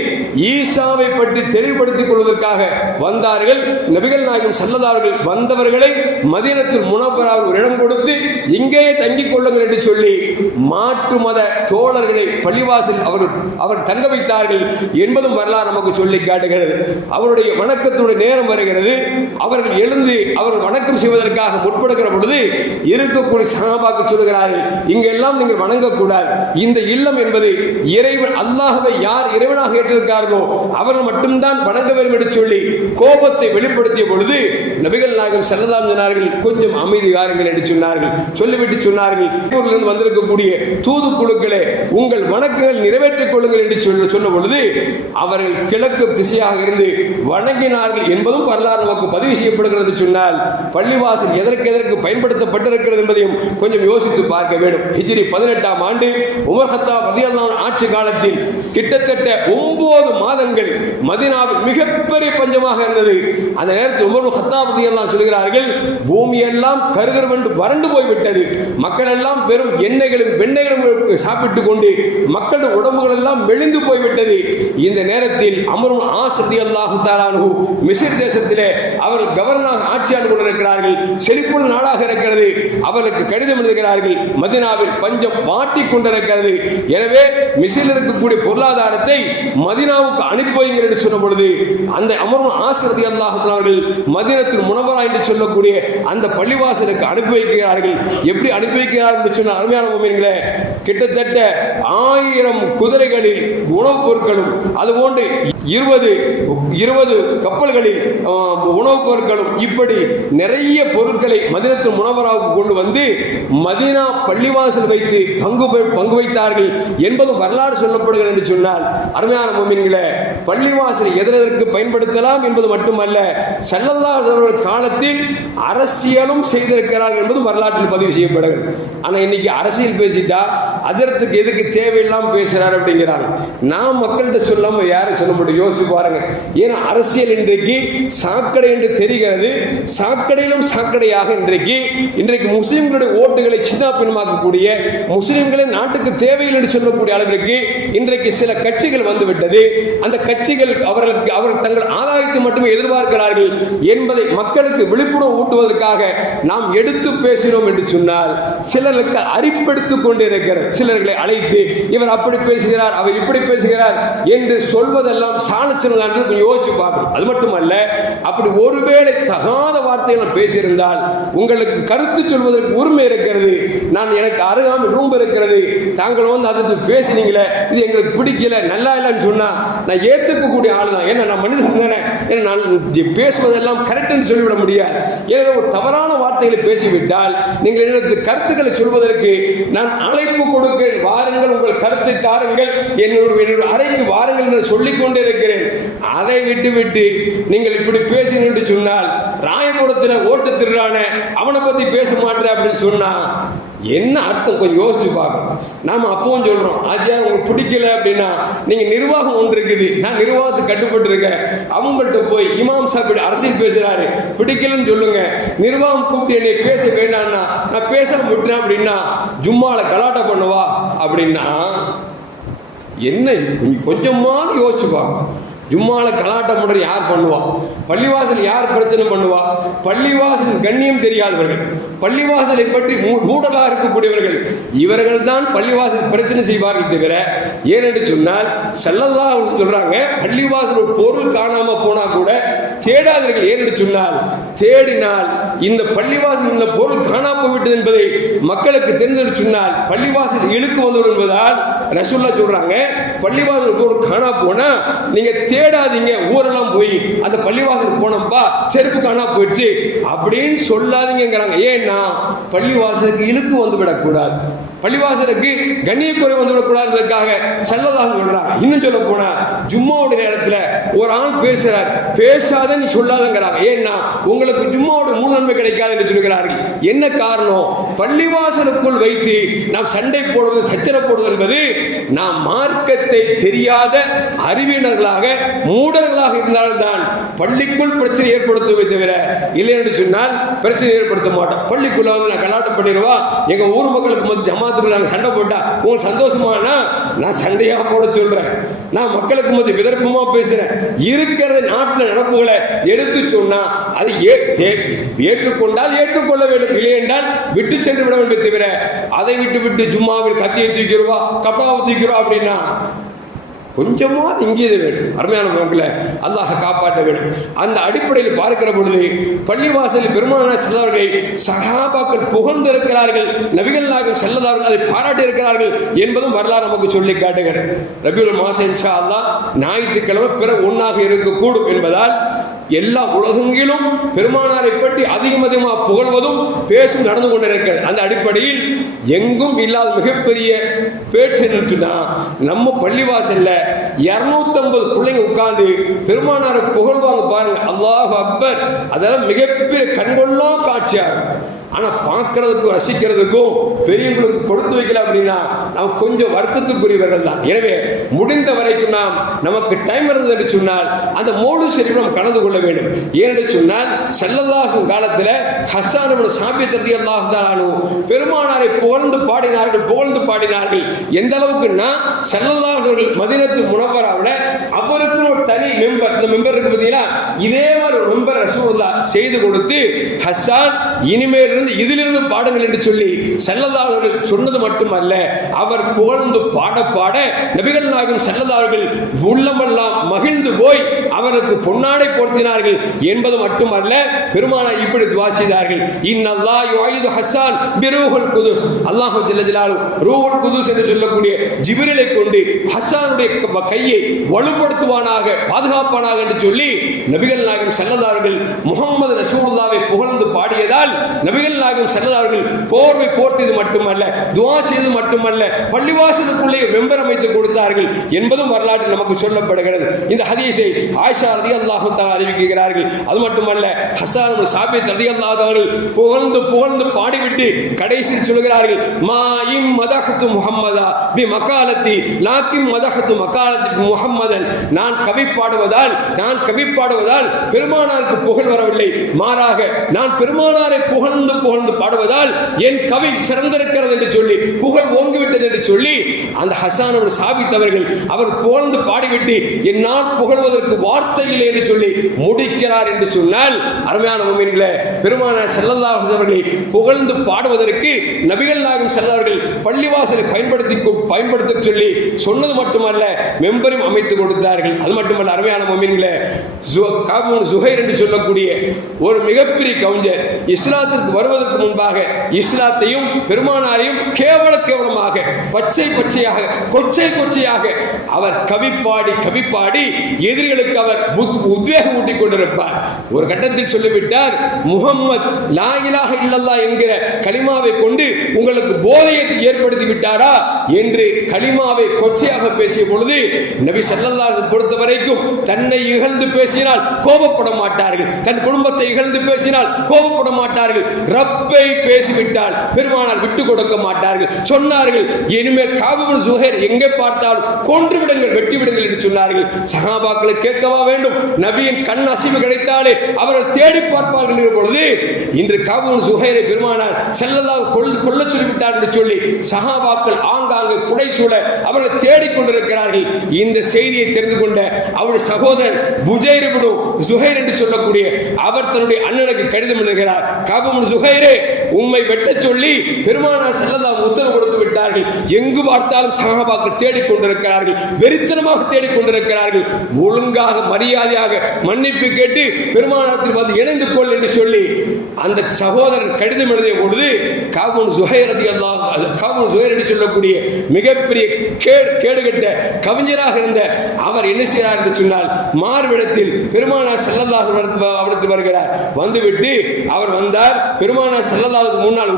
ஈசாவை பற்றி தெளிவுபடுத்திக் கொள்வதற்காக வந்தார்கள். நபிகள் நாயகம் ஸல்லல்லாஹு அலைஹி வஸல்லம் வந்தவர்களை மதீனத்துல் முனவ்வராவில் ஒரு இடம் கொடுத்து இங்கேயே தங்கிக் கொள்ளுங்கள் என்று சொல்லி மாற்று மத தோழர்களை பள்ளிவாசல் அவர் தங்க வைத்தார்கள் என்பதும் வரலாறு நமக்கு சொல்லி காட்டுகிறது. அவருடைய வணக்கத்துடைய நேரம் வருகிறது. அவர்கள் எழுந்து அவர்கள் வணக்கம் செய்வதற்காக முற்படுகிற பொழுது இருக்கக்கூடிய சஹாபாக்கள் சொல்கிறார்கள், இங்கெல்லாம் நீங்கள் வணங்கக்கூடாது. இந்த இல்லம் என்பது இறைவன் அல்லாஹ்வை யார் இறைவனாக ஏற்றிருக்கார்களோ அவர்கள் மட்டும்தான் வணங்க வேண்டும் என்று சொல்லி கோபத்தை வெளிப்படுத்திய பொழுது நபிகள் நாயகம் ஸல்லல்லாஹு அலைஹி சொன்னார்கள், கொஞ்சம் அமைதி காருங்கள் என்று சொன்னார்கள். சொல்லிவிட்டு சொன்னார்கள், ஊரிலிருந்து வந்திருக்கக்கூடிய தூதுக்குழுக்களே, உங்கள் வணக்கங்கள் நிறைவேற்றிக் கொள்ளுங்கள் என்று சொன்ன பொழுது அவர்கள் கிழக்கு திசையாக இருந்து வணங்கினார்கள் என்பதும் வரலாறு நமக்கு பதிவு செய்யப்படுகிறது. சொன்னால் பள்ளிவாசல் எதற்கு பயன்படுத்தப்பட்டிருக்கிறது என்பதையும் கொஞ்சம் யோசித்து பார்க்க வேண்டும். ஹிஜ்ரி 18ஆம் ஆண்டு உமர் கத்தாப் ரலியல்லாஹு அன்ஹு ஆட்சி காலத்தில் கிட்டத்தட்ட 9 மாதங்கள் மதீனாவில் மிகப்பெரிய பஞ்சமாக இருந்தது. அந்த நேரத்தில் உமர் கத்தாப் ரலியல்லாஹு அன்ஹு சொல்கிறார்கள், பூமி எல்லாம் கருகருவென்று வறண்டு போய்விட்டது. மக்கள் எல்லாம் வெறும் எண்ணெய்களும் வெண்ணெய்களும் சாப்பிட்டுக் கொண்டு மக்களுடைய உடம்புகள் எல்லாம் மெலிந்து போய்விட்டது. இந்த நேரத்தில் அம்ர் இப்னு ஆஸ் ரலியல்லாஹு தஆலா அன்ஹு மிஸ்ர் தேசத்திலே அவர்கள் கவர்னராக ஆட்சியாண்டு கொண்டிருக்கிறார்கள். செழிப்புள்ள நாடாக இருக்கிறது. அவர்களுக்கு கடிதம் எழுதுகிறார்கள், மதீனாவில் பஞ்சம் மாட்டிக் கொண்டிருக்கிறது. எனவே மிஸ்ரில் இருக்கக்கூடிய பொருளாதாரத்தை மதீனாவுக்கு அனுப்பி வைங்கள் என்று சொன்ன பொழுது அந்த அம்ர் இப்னு ஆஸ் ரலியல்லாஹு தஆலா அவர்கள் மதீனத்துல் முனவ்வரா என்று சொல்லக்கூடிய அந்த பள்ளிவாசலுக்கு அனுப்பி வைக்கிறார்கள். எப்படி அனுப்பி வைக்கிறார்கள் என்று சொன்ன அருமையான முஃமின்களே, கிட்டத்தட்ட 1000 குதிரைகளில் உணவுப் பொருட்களும் அதுபோன்று 20 கப்பல்களில் உணவுப் பொருட்களும் இப்படி நிறைய பொருட்களை மதீனத்துல் முனவ்வராவுக்கு கொண்டு வந்து மதீனா பள்ளிவாசல் வைத்து பங்கு வைத்தார்கள் என்பதும் வரலாறு சொல்லப்படுகிறது என்று சொன்னால், அருமையான முஃமின்களே, பள்ளிவாசல் எதற்கு பயன்படுத்தலாம் என்பது மட்டுமல்ல, ஸல்லல்லாஹு அலைஹி வஸல்லம் காலத்தில் அரசியலும் செய்திருக்கிறார்கள் என்பதும் வரலாற்றில் பதிவு செய்யப்படுகிறது. ஆனால் இன்னைக்கு அரசியல் பேசிட்டா அஜரத்துக்கு எதுக்கு தேவையில்லாமல் பேசுறாரு அப்படிங்கிறாங்க. நாம் மக்கள்கிட்ட சொல்லாம யாரும் சொல்ல முடியும்? யோசிச்சு பாருங்க. ஏன்னா அரசியல் இன்றைக்கு சாக்கடை என்று தெரிகிறது. சாக்கடையிலும் சாக்கடையாக இன்றைக்கு முஸ்லிம்களுடைய ஓட்டுகளை சின்ன பின்னமாக்கக்கூடிய, முஸ்லிம்களை நாட்டுக்கு தேவையில்லை என்று சொல்லக்கூடிய அளவிற்கு இன்றைக்கு சில கட்சிகள் வந்துவிட்டது. அந்த கட்சிகள் அவர்கள் தங்கள் ஆதாயத்தை மட்டுமே எதிர்பார்க்கிறார்கள் என்பதை மக்களுக்கு விழிப்புணர்வு ஊட்டுவதற்காக நாம் எடுத்து பேசினோம் என்று சொன்னால் சிலருக்கு அரிப்படுத்திக் கொண்டே இருக்கிறது. சிலர்களை அழைத்து இவர் அப்படி பேசுகிறார், அவர் இப்படி பேசுகிறார் என்று சொல்வதெல்லாம் சாணச்சிறந்த யோசிச்சு பார்க்கணும். அது மட்டுமல்ல, அப்படி ஒருவேளை தகாத வார்த்தைகள் பேசியிருந்தால் உங்களுக்கு கருத்து சொல்வதற்கு உரிமை இருக்கிறது. எனக்கு அருகாமல் ரூம் இருக்கிறது, தாங்கள் வந்து அதை பேசினீங்களே, இது எங்களுக்கு பிடிக்கல, நல்லா இல்லைன்னு சொன்னா நான் ஏற்றுக்கக்கூடிய ஆள் தான். ஏன்னா நான் மனிதன் தானே, நான் பேசுவதெல்லாம் கரெக்ட் என்று சொல்லிவிட முடியாது. எனவே ஒரு தவறான வார்த்தைகளை பேசிவிட்டால் நீங்கள் எனக்கு கருத்துக்களை சொல்வதற்கு நான் அழைப்பு கொடுக்கிறேன், வாருங்கள் உங்கள் கருத்தை தாருங்கள், என்னுடைய அறைக்கு வாருங்கள் என்று சொல்லிக்கொண்டே இருக்கிறேன். அதை விட்டு நீங்கள் இப்படி பேசுங்க என்று சொன்னால், ராயபுரத்தில் ஓட்டு திருடான அவனை பத்தி பேச மாட்டேன் அப்படின்னு சொன்னா என்ன அர்த்தம்? கொஞ்சம் யோசிச்சு பார்க்கணும். நாம அப்பவும் சொல்றோம், ஆஜியார் உங்களுக்கு பிடிக்கல அப்படின்னா நீங்க நிர்வாகம் ஒன்று இருக்குது, நான் நிர்வாகத்துக்கு கட்டுப்பட்டு இருக்கேன், அவங்கள்ட்ட போய் இமாம் சாப்பிட்டு அரசியல் பேசுறாரு பிடிக்கலன்னு சொல்லுங்க, நிர்வாகம் கூப்பிட்டு என்னை பேச வேண்டாம்னா நான் பேச விட்டுறேன் அப்படின்னா ஜும்மால கலாட்டா பண்ணுவா அப்படின்னா என்ன? கொஞ்சமாவது யோசிச்சு பார்க்கணும். ஜும்மால கலாட்டம் பண்ற யார் பண்ணுவா? பள்ளிவாசல் யார் பிரச்சனை பண்ணுவா? பள்ளிவாசல் கண்ணியம் தெரியாதவர்கள், பள்ளிவாசலை பற்றி மூடலாக இருக்கக்கூடியவர்கள், இவர்கள் தான் பள்ளிவாசல் பிரச்சனை செய்வார்கள் தவிர, ஏனென்று சொன்னால் ஸல்லல்லாஹு அலைஹி வஸல்லம் சொல்றாங்க, பள்ளிவாசல் ஒரு பொருள் காணாம போனா கூட தேடாதீர்கள். ஏனென்று சொன்னால் தேடினால் இந்த பள்ளிவாசல் இந்த பொருள் காணாம போய்விட்டது என்பதை மக்களுக்கு தெரிந்து சொன்னால் பள்ளிவாசல் இழுக்கு வந்தவர் என்பதால் ரசூலுல்லாஹ் சொல்றாங்க, பள்ளிவாசலுக்கு ஒரு காணா போனா நீங்க தேடாதீங்க, ஊரெல்லாம் போய் அந்த பள்ளிவாசலுக்கு போனப்பா செருப்பு காணா போயிடுச்சு அப்படின்னு சொல்லாதீங்கிறாங்க. ஏன்னா பள்ளிவாசலுக்கு இழுக்கு வந்து விடக்கூடாது, பள்ளிவாசலுக்கு கண்ணிய குறை வந்துவிடக்கூடாதுக்காக ஸல்லல்லாஹு சொல்றாங்க. இன்னும் சொல்ல போனா ஜும்மாவுடைய நேரத்தில் ஒரு ஆள் பேசுறார், பேசாத நீ சொல்லாதங்கிறாங்க. ஏன்னா உங்களுக்கு ஜும்மாவோட 3 நன்மை கிடைக்காது என்று சொல்கிறார்கள். என்ன காரணம்? பள்ளிவாசலுக்குள் வைத்து நாம் சண்டை போடுவது, சச்சரவு போடுவது என்பது நாம் மார்க்கத்தை தெரியாத அறிவியனர்களாக மூடர்களாக இருந்தால்தான் பள்ளிக்குள் பிரச்சனை ஏற்படுத்துவதை தவிர இல்லை என்று சொன்னால் பிரச்சனை ஏற்படுத்த மாட்டோம். பள்ளிக்குள்ள வந்து நான் கலாட்டம் பண்ணிடுவா, எங்க ஊர் மக்களுக்கு வந்து ஜமாத்துக்குள்ள நாங்கள் சண்டை போட்டா உங்களுக்கு சந்தோஷமானா நான் சண்டையா போட சொல்றேன், நான் மக்களுக்கு வந்து விதர்ப்பமா பேசுறேன். இருக்கிற நாட்டில் நடப்புகளை எடுத்து சொன்னா அதை ஏற்றுக்கொண்டால் ஏற்றுக்கொள்ள வேண்டும், இல்லை என்றால் விட்டு சென்று விட வேண்டும் தவிர அதை விட்டு ஜும்மாவில் கத்தியை தூக்கிறவா கப்பாவை தூக்கிறோம் அப்படின்னா கொஞ்சமா இங்கீது வேண்டும். அருமையான மக்களை அல்லாஹ் காப்பாற்ற வேண்டும். அந்த அடிப்படையில் பார்க்கிற பொழுது பள்ளிவாசலில் பெருமானார் ஸல்லல்லாஹு அலைஹி வஸல்லம் சஹாபாக்கள் புகழ்ந்திருக்கிறார்கள், நபிகள் நாயகம் ஸல்லல்லாஹு அலைஹி வஸல்லம் அதை பாராட்டி இருக்கிறார்கள் என்பதும் வரலாறு நமக்கு சொல்லி காட்டுகிறது. ரபியுல் மாதம் இன்ஷா அல்லாஹ் ஞாயிற்றுக்கிழமை பிற ஒன்றாக இருக்கக்கூடும் என்பதால் எல்லா உலகங்களிலும் பெருமானாரை பற்றி அதிகமாக புகழ்வதும் பேசும் நடந்து கொண்டிருக்கிறது. அந்த அடிப்படையில் எங்கும் இல்லாத மிகப்பெரிய பேச்சு என்னன்னா, நம்ம பள்ளிவாசல்ல 250 பிள்ளைங்க உட்கார்ந்து பெருமானாரை புகழ்வாங்க பாருங்க, அல்லாஹு அக்பர். அதெல்லாம் மிகப்பெரிய கண்கொள்ளா காட்சியா இருக்கும். ஆனா பார்க்கறதுக்கும் ரசிக்கிறதுக்கும் பெரியவங்களுக்கு கொடுத்து வைக்கல அப்படின்னா நாம் கொஞ்சம் வருத்தத்துக்குரியவர்கள் தான். எனவே முடிந்த வரைக்கும் நாம் நமக்கு டைம் இருந்தது என்று சொன்னால் அந்த மௌலித் ஷரீஃப் நாம் கலந்து கொள்ள வேண்டும். ஏனென்று சொன்னால் ஸல்லல்லாஹு காலத்தில் ஹஸ்ஸான் இப்னு சாபித் ரலியல்லாஹு தஆலா அன்ஹு பெருமானாரை புகழ்ந்து பாடினார்கள். எந்த அளவுக்குன்னா ஸல்லல்லாஹு அவர்கள் மதீனத்துல் முனவ்வராவில் அவருக்கு ஒரு தனி மெம்பர், இந்த மெம்பர் இருக்கு பார்த்தீங்களா, இதே மாதிரி ஒரு மெம்பர் ரசூலுல்லாஹ் செய்து கொடுத்து ஹஸ்ஸான் இனிமேல் இதிலிருந்து பாடுங்கள் என்று சொல்லி ஸல்லல்லாஹு அவர்கள் சொன்னது மட்டுமல்ல, அவர் புகழ்ந்து பாட நபிகள் நாயகம் ஸல்லல்லாஹு அவர்கள் உள்ளமெல்லாம் மகிழ்ந்து போய் அவருக்கு பொன்னாடை போர்த்தினார்கள் என்பது மட்டுமல்ல, பெருமானார் இப்படி துஆ செய்தார்கள், இன்னல்லாஹ் யுஈது ஹஸ்ஸான் பிரூஹுல் குதுஸ். அல்லாஹ் ஜல்ல ஜலாலுஹு ரூஹுல் குதுஸ் என்று சொல்லக்கூடிய ஜிப்ரீலை கொண்டு ஹஸ்ஸானுடைய கையை வலுப்படுத்துவானாக, பாதுகாப்பானாக என்று சொல்லி நபிகள் நாயகம் ஸல்லல்லாஹு அவர்கள் முஹம்மது ரசூலுல்லாஹ்வை புகழ்ந்து பாடியதால் நபிகள் நாயகம் ஸல்லல்லாஹு அவர்கள் போர்வை போர்த்தியது மட்டுமல்ல, துஆ செய்தது மட்டுமல்ல, பள்ளிவாசலுக்குள்ளே மெம்பர் அமைத்து கொடுத்தார்கள் என்பதும் வரலாற்றில் நமக்கு சொல்லப்படுகிறது. இந்த ஹதீஸை ஆயிஷா ரலியல்லாஹு தஆலா அறிவிக்கிறார்கள். அது மட்டுமல்ல, ஹஸ்ஸான் இப்னு சாபித் ரலியல்லாஹு அவர்கள் புகழ்ந்து பாடிவிட்டு கடைசியில் சொல்கிறார்கள், மா இம் மதஹது முஹம்மதா பி மகாலத்தி லாக்கிம் மதஹது மகாலத்தி முஹம்மதன். நான் கவி பாடுவதால் பெருமானாருக்கு புகழ் வரவில்லை, மாறாக நான் பெருமானாரை புகழ்ந்து பாடுவதால் என் கவி சிறந்திருக்கிறது என்று சொல்லி புகழ் ஓங்கிவிட்டது என்று சொல்லி அந்த ஹஸ்ஸான் இப்னு சாபித் அவர்கள் அவர் புகழ்ந்து பாடிவிட்டு என்னால் புகழ்வதற்கு வார்த்தை இல்லை என்று சொல்லி முடிக்கிறார் என்று சொன்னால், அருமையான முஃமின்களே, பெருமானார் ஸல்லல்லாஹு அலைஹி அவர்களை புகழ்ந்து பாடுவதற்கு நபிகள் நாயகம் ஸல்லல்லாஹு அவர்கள் பள்ளிவாசலை பயன்படுத்த சொல்லி சொன்னது மட்டுமல்ல, மெம்பரும் அமைத்து கொடுத்தார்கள். அது மட்டுமல்ல, அருமையான முஃமின்களே, காபூன் சுஹைர் என்று சொல்லக்கூடிய ஒரு மிகப்பெரிய கவிஞர் இஸ்லாத்திற்கு வருவதற்கு முன்பாக இஸ்லாத்தையும் பெருமானாரையும் கேவலமாக பச்சையாக கொச்சையாக அவர் கவி பாடி எதிரிகளுக்கு அவர் உத்வேகம் ஊட்டிக் கொண்டிருப்பார். ஒரு கட்டத்தில் சொல்லிவிட்டார், முஹம்மத் லா இலாஹ இல்லல்லாஹ் என்கிற கலிமாவை கொண்டு உங்களுக்கு போதையை ஏற்படுத்தி விட்டாரா என்று கலிமாவை கொச்சையாக பேசிய பொழுது நபி ஸல்லல்லாஹு அலைஹி பொறுத்த வரைக்கும் தன்னை இகழ்ந்து பேசினால் கோபப்பட மாட்டார்கள், தன் குடும்பத்தை இகழ்ந்து பேசினால் கோபப்பட மாட்டார்கள், ரப்பை பேசிவிட்டால் பெருமானார் விட்டு கொடுக்க மாட்டார்கள். சொன்னார்கள், இனிமேல் காபூன் சுஹைர் எங்கே பார்த்தால் கொன்று விடுங்கள், வெட்டி விடுங்கள் என்று சொன்னார்கள். சஹாபாக்களை கேட்கவா வேண்டும்? நபியின் கண் அசைவு கிடைத்தாலே அவர்கள் தேடி பார்ப்பார்கள் என்ற பொழுது இன்று காபூன் சுஹைரை பெருமானார் ஸல்லல்லாஹு கொல்ல சொல்லிவிட்டார் என்று சொல்லி சஹாபாக்கள் ஆங்காங்கே புடைசூழ அவர்கள் தேடிக்கொண்டிருக்கிறார்கள். இந்த செய்தியை தெரிந்து கொண்ட அவருடைய சகோதரர் புஜைர் இப்னு சுஹைர் என்று சொல்லக்கூடிய அவர் தன்னுடைய அண்ணனுக்கு கடிதம் எழுதுகிறார், காபூன் சுஹைரே, உம்மை வெட்டச் சொல்லி பெருமானார் ஸல்லல்லாஹு உத்தரவு கொடுத்து விட்டார்கள். எங்கு பார்த்தாலும் சஹாபாக்கள் தேடிக்கொண்டிருக்கிறார்கள், வெறித்தனமாக தேடிக்கொண்டிருக்கிறார்கள். ஒழுங்காக மரியாதையாக மன்னிப்பு கேட்டு பெருமானாரத்தில் வந்து இணைந்து கொள் என்று சொல்லி அந்த சகோதரர் கடிதம் எழுதிய பொழுது காபுன் சுஹைர் என்று சொல்லக்கூடிய மிகப்பெரிய கேடுகட்ட கவிஞராக இருந்த அவர் என்ன செய்கிறார் என்று சொன்னால், மார்பிடத்தில் பெருமானார் ஸல்லல்லாஹு அலைஹி வருகிறார். வந்துவிட்டு அவர் வந்தார், பெருமானார் ஸல்லல்லாஹு முன்னால்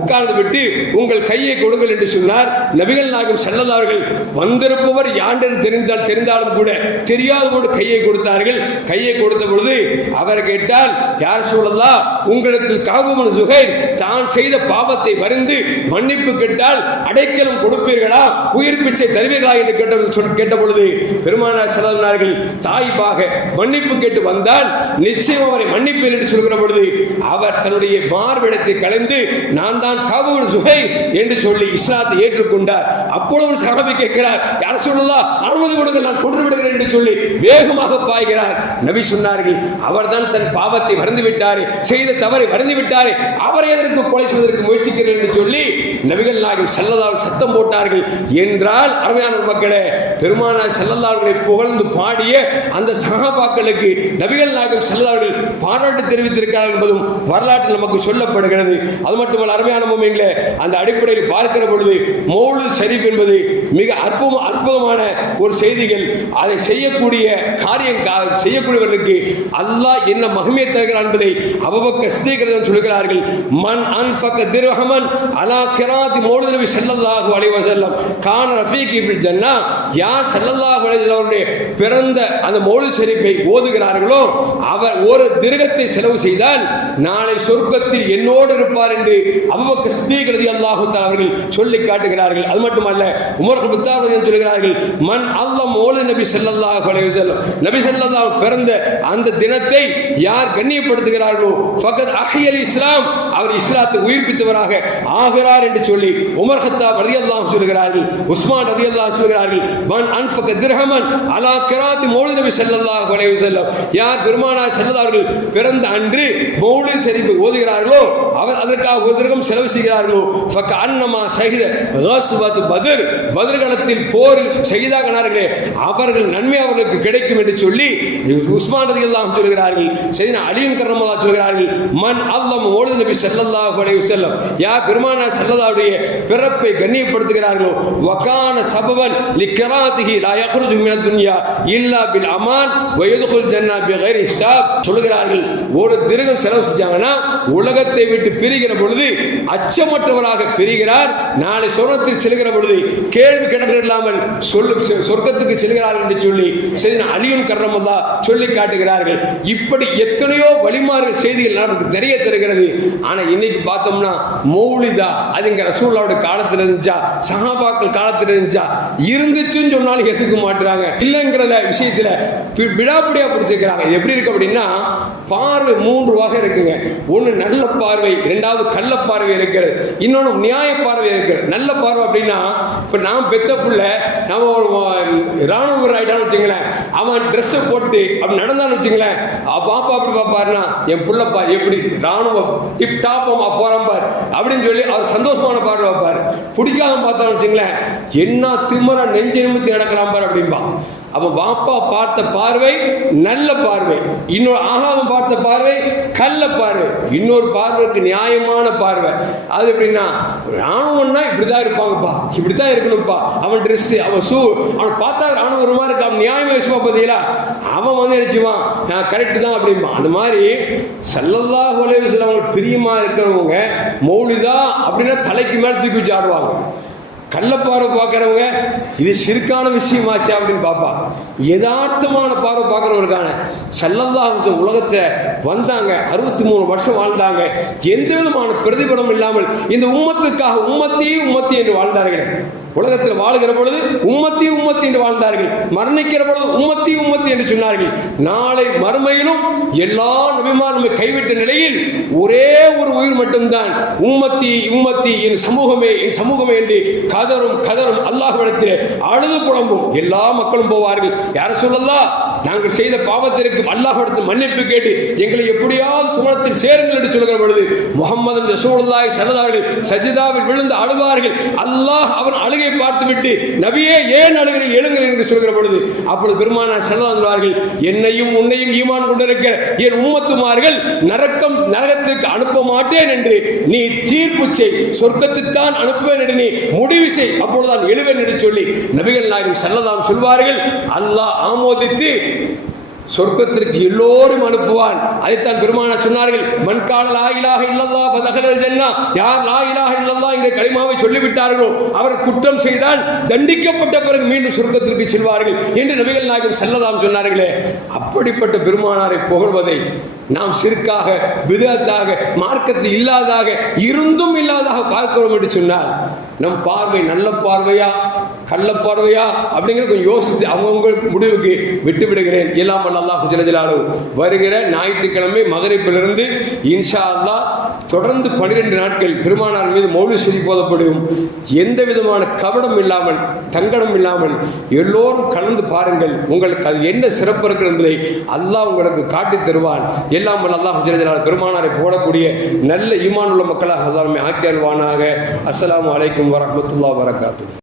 உட்கார்ந்து விட்டு உங்கள் கையை கொடுங்கள் என்று சொன்னார். நபிகள் நாயகம் ஸல்லல்லாஹு அவர்கள் வந்திருப்பவர் யாண்டென்று தெரிந்தாலும் கூட தெரியாத போது கையை கொடுத்தார்கள். கையை கொடுத்த பொழுது அவர் கேட்டால், யார் சொல்லலாம், உங்களுக்கு காபு பின் சுஹைர் தான் செய்த பாவத்தை வருந்து மன்னிப்பு கேட்டால் அடைக்கலம் கொடுப்பீர்களா, உயிர் பிச்சை தருவீர்களா என்று கேட்ட பொழுது பெருமானார் ஸல்லல்லாஹு தாய்பாக மன்னிப்பு கேட்டு வந்தால் நிச்சயம் அவரை மன்னிப்பேன் என்று சொல்கிற பொழுது அவர் தன்னுடைய மார்பிடத்தை கலைந்து நான் தான் காபு பின் சுஹைர் என்று சொல்லி இஸ்லாத்தை ஏற்றுக்கொண்டார். அப்பொழுது ஒரு சஹாபி கேட்கிறார், யார் சொல்லலாம், அனுமதி கொடுங்கள், நான் கொன்று விடுகிறேன் என்று சொல்லி வேகமாக பாய்கிறார். நபி சொன்னார்கள், அவர்தான் தன் பாவத்தை மறந்து விட்டாரே, செய்த தவறை மறந்து விட்டாரே, அவரை எதற்கு கொலை செய்வதற்கு முயற்சிக்கிறேன் என்று சொல்லி நபிகள் நாயகம் ஸல்லல்லாஹு சத்தம் போட்டார்கள். என்றால் அருமையான மக்களே, பெருமானார் ஸல்லல்லாஹு அலைஹி புகழ்ந்து பாடிய அந்த சஹாபாக்களுக்கு நபிகள் நாயகம் ஸல்லல்லாஹு பாராட்டு தெரிவித்திருக்கிறார்கள் என்பதும் வரலாற்றில் நமக்கு சொல்லப்படுகிறது. அது மட்டுமல்ல அருமையான முஃமின்களே, அந்த அடிப்படையில் பார்க்கிற பொழுது மௌலித் ஷரீஃப் என்பது மிக அற்புதமான ஒரு செய்திகள். அதை செய்யக்கூடிய செய்யக்கூடியவர்களுக்கு அல்லாஹ் என்ன மகிமை தருகிறார் என்பதை அபூபக்கர் சித்திக் சொல்கிறார்கள். மன் அன்ஃபக திர்ஹமன் அலா கிராத் மௌலித் நபி ஸல்லல்லாஹு அலைஹி வஸல்லம் கான ரஃபீகி ஃபில் ஜன்னah, யார் ஸல்லல்லாஹு அலைஹி வஸல்லம் பிறந்த அந்த மௌலித் ஷரீஃபை ஓதுகிறார்களோ அவர் ஒரு திர்ஹத்தை செலவு செய்தால் நாளை சொர்க்கத்தில் என்னோடு இருப்பார் என்று அபூபக்கர் சித்திக் ரலியல்லாஹு தஆலா அவர்கள் சொல்லி காட்டுகிறார்கள். அது மட்டுமல்ல, உமர் இப்னு கத்தாப் சொல்கிறார்கள், மன் அல்லாஹ் மௌலித் நபி ஸல்லல்லாஹு அலைஹி வஸல்லம் நபி ஸல்லல்லாஹு பிறந்த அந்த தினத்தை யார் கண்ணியப்படுத்துகிறார்களோ ஃபகத் அஹ்யல் இஸ்லாம், அவர் இஸ்லாத்தை உயிர்ப்பித்தவராக ஆகிறார் என்று சொல்லி உமர் கத்தாப் ரலியல்லாஹு சொல்கிறார்கள். உஸ்மான் ரலியல்லாஹு சொல்கிறார்கள், மன் அன்ஃபக திர்ஹமன் அலா கிராத் மௌலித் நபி ஸல்லல்லாஹு அலைஹி வஸல்லம், யார் பெருமானார் ஸல்லல்லாஹு அலைஹி பிறந்த அன்று மௌலித் ஷரீஃபை ஓதுகிறார்களோ அவர் அதற்காக ஒரு திர்ஹம் செலவு செய்கிறார்களோ ஃபக அன்னமா ஷஹீத கஸ்வத் பத்ர், பத்ர்களத்தில் போரில் ஷஹீதானார்களே அவர்கள் நன்மை அவர்களுக்கு கிடைக்கும் என்று சொல்லி உஸ்மான் ரலியல்லாஹு சொல்கிறார்கள். சையதுனா அலி கர்ரமல்லாஹு சொல்கிறார்கள், மன் அல்லாஹ் மௌலித் நபி ஸல்லல்லாஹு அலைஹி வஸல்லம், யார் பெருமானார் ஸல்லல்லாஹு பிறப்பை கண்ணியப்படுத்துகிறார்களோ வகான சபவன் லிக்ராத்திஹி லா யக்ருஜு மினத் துன்யா இல்லா பில் அமான் வ யதுகுல் ஜன்னah பிகைரி ஹிசாப் சொல்கிறார்கள். ஒரு திர்ஹம் செலவு செஞ்சாங்கன்னா உலகத்தை விட்டு பிரிகிற பொழுது அச்சமற்றவராக பிரிகிறார். நாளை சொர்க்கத்தில் செல்கிற பொழுது கேள்வி கணக்கு இல்லாமல் சொர்க்கத்துக்கு செல்கிறார்கள் என்று சொல்லி சையதுனா அலி கர்ரமல்லாஹு சொல்லி காட்டுகிறார்கள். இப்படி எத்தனையோ வழிமாறு செய்திகள் நமக்கு தெரிய தருகிறது. ஆனா இன்னைக்கு பார்த்தோம்னா மௌலிதா அதுங்க ரசூலுல்லாஹ்வுடைய காலத்துல இருந்துச்சா, சஹாபாக்கள் காலத்துல இருந்துச்சா, இருந்துச்சுன்னு சொன்னாலும் எதுக்க மாட்டாங்க, இல்லைங்கிற விஷயத்துல விடாப்பிடியா பிடிச்சிருக்கிறாங்க. எப்படி இருக்கு அப்படின்னா, பார்வை 3 வகை இருக்குங்க. ஒன்று நல்ல பார்வை, இரண்டாவது கள்ள பார்வை இருக்கிறது, இன்னொன்று நியாய பார்வை இருக்கிறது. நல்ல பார்வை அப்படின்னா, இப்ப நான் பெத்த புள்ள நாம ராணுவ வீரர் ஆயிட்டான்னு வச்சுங்களேன், அவன் ட்ரெஸ்ஸை போட்டு அப்படி நடந்தான்னு வச்சுங்களேன், பாப்பா அப்படி பாப்பாருன்னா என் புள்ளப்பா எப்படி ராணுவ டிப் டாப்பமா போறான் பார் அப்படின்னு சொல்லி அவர் சந்தோஷமான பார்வை வைப்பார். பிடிக்காம பார்த்தான்னு வச்சுங்களேன், என்ன திமிரா நெஞ்சு நிமித்தி நடக்கிறான் பார் அப்படின்பா. அப்ப பாப்பா பார்த்த பார்வை நல்ல பார்வை, இன்னொரு ஆகாம பார்த்த பார்வை கள்ள பார்வை, இன்னொரு பார்வைக்கு நியாயமான பார்வை. அது எப்படின்னா, ராணுவம்னா இப்படிதான் இருப்பாங்கப்பா, இப்படிதான் இருக்கணும்ப்பா, அவன் ட்ரெஸ் அவன் ஷூ அவன் பார்த்தா ராணுவ ஒரு மாதிரி இருக்கு, அவன் நியாயமா யோசிப்பா பார்த்தீங்களா, அவன் நினைச்சுவான் நான் கரெக்ட் தான் அப்படின்பா. அந்த மாதிரி ஸல்லல்லாஹு அலைஹி வஸல்லம் பிரியமா இருக்கிறவங்க மௌலிதா அப்படின்னா தலைக்கு மேல தூக்கி வச்சு ஆடுவாங்க. கள்ளப்பார்வை பார்க்கிறவங்க இது சிறுக்கான விஷயமாச்சு அப்படின்னு பார்ப்பா. யதார்த்தமான பார்வை பார்க்கிறவங்களுக்கான ஸல்லல்லாஹு அலைஹி வஸல்லம் உலகத்துல வந்தாங்க, 63 வருஷம் வாழ்ந்தாங்க, எந்த விதமான பிரதிபலம் இல்லாமல் இந்த உம்மத்துக்காக உம்மத்தி என்று வாழ்ந்தார்கள். உலகத்தில் வாழுகிற பொழுது உம்மத்தி என்று வாழ்ந்தார்கள், மரணிக்கிற பொழுது உம்மத்தி என்று சொன்னார்கள். நாளை மறுமையிலும் எல்லா நபிமாரும் நம்மை கைவிட்ட நிலையில் ஒரே ஒரு உயிர் மட்டும்தான் உம்மத்தி என் சமூகமே என்று கதரும் அல்லாஹ்விடத்திலே அழுது புலம்பும். எல்லா மக்களும் போவார்கள். யார சொல்லலாம், நாங்கள் செய்த பாவத்திற்கு அல்லாஹ்விடத்தில் மன்னிப்பு கேட்டு எங்களை எப்படியாவது சுவனத்தில் சேருங்கள் என்று சொல்கிற பொழுது முஹம்மது ரசூலுல்லாஹி ஸல்லல்லாஹு அலைஹி வஸல்லம் சஜிதாவில் விழுந்து அழுவார்கள். அல்லாஹ் அவன் அழுகை பார்த்துவிட்டு நபியே ஏன் அழுகிறீர்கள், எழுங்கள் என்று சொல்கிற பொழுது அப்பொழுது பெருமானார் ஸல்லல்லாஹு அலைஹி சொல்வார்கள், என்னையும் உன்னையும் ஈமான் கொண்டிருக்கிற என் உம்மத்துமார்கள் நரகத்துக்கு அனுப்ப மாட்டேன் என்று நீ தீர்ப்பு செய், சொர்க்கத்துக்குத்தான் அனுப்புவேன் என்று நீ முடிவு செய், அப்பொழுதுதான் எழுவேன் என்று சொல்லி நபிகள் நாயகம் ஸல்லல்லாஹு அலைஹி சொல்வார்கள். அல்லாஹ் ஆமோதித்து சொர்க்கத்திற்கு எல்லோரும் அனுப்புவான். அதைத்தான் பெருமானார் சொன்னார்கள், மன் கால லா இலாஹ இல்லல்லாஹ் ஃபதஹலல் ஜன்னah, யார் லா இலாஹ இல்லல்லாஹ் என்ற கலிமாவை சொல்லிவிட்டார்களோ அவர் குற்றம் செய்தால் தண்டிக்கப்பட்ட பிறகு மீண்டும் சொர்க்கத்திற்கு செல்வார்கள் என்று நபிகள் நாயகம் ஸல்லல்லாஹு அலைஹி சொன்னார்களே. அப்படிப்பட்ட பெருமானாரை புகழ்வதை நாம் சிறுக்காக, பிதஅத்தாக, மார்க்கத்தில் இல்லாதாக, இருந்தும் இல்லாதாக பார்க்கிறோம் என்று சொன்னால் நம் பார்வை நல்ல பார்வையா கள்ள பார்வையா அப்படிங்கிற கொஞ்சம் யோசித்து அவங்கவுங்க முடிவுக்கு விட்டு விடுகிறேன். எல்லாம் அல்லாஹ் ஜல்ல ஜலாலுஹு வருகிற ஞாயிற்றுக்கிழமை மகரிப்பிலிருந்து இன்ஷா அல்லாஹ் தொடர்ந்து 12 நாட்கள் பெருமானார் மீது மௌலித் ஷரீஃப் ஓதப்படும். எந்த விதமான கபடம் இல்லாமல், தங்கடம் இல்லாமல் எல்லோரும் கலந்து பாருங்கள். உங்களுக்கு அது என்ன சிறப்பு இருக்கிறது என்பதை அல்லாஹ் உங்களுக்கு காட்டித் தருவான். எல்லாம் அல்லாஹ் ஜல்ல ஜலாலுஹு பெருமானாரை போடக்கூடிய நல்ல ஈமான் உள்ள மக்களாக அல்லாஹ் ஆக்கி அல்வானாக. அஸ்ஸலாமு அலைக்கும் வரஹ்மத்துல்லாஹி வபரகாத்துஹு.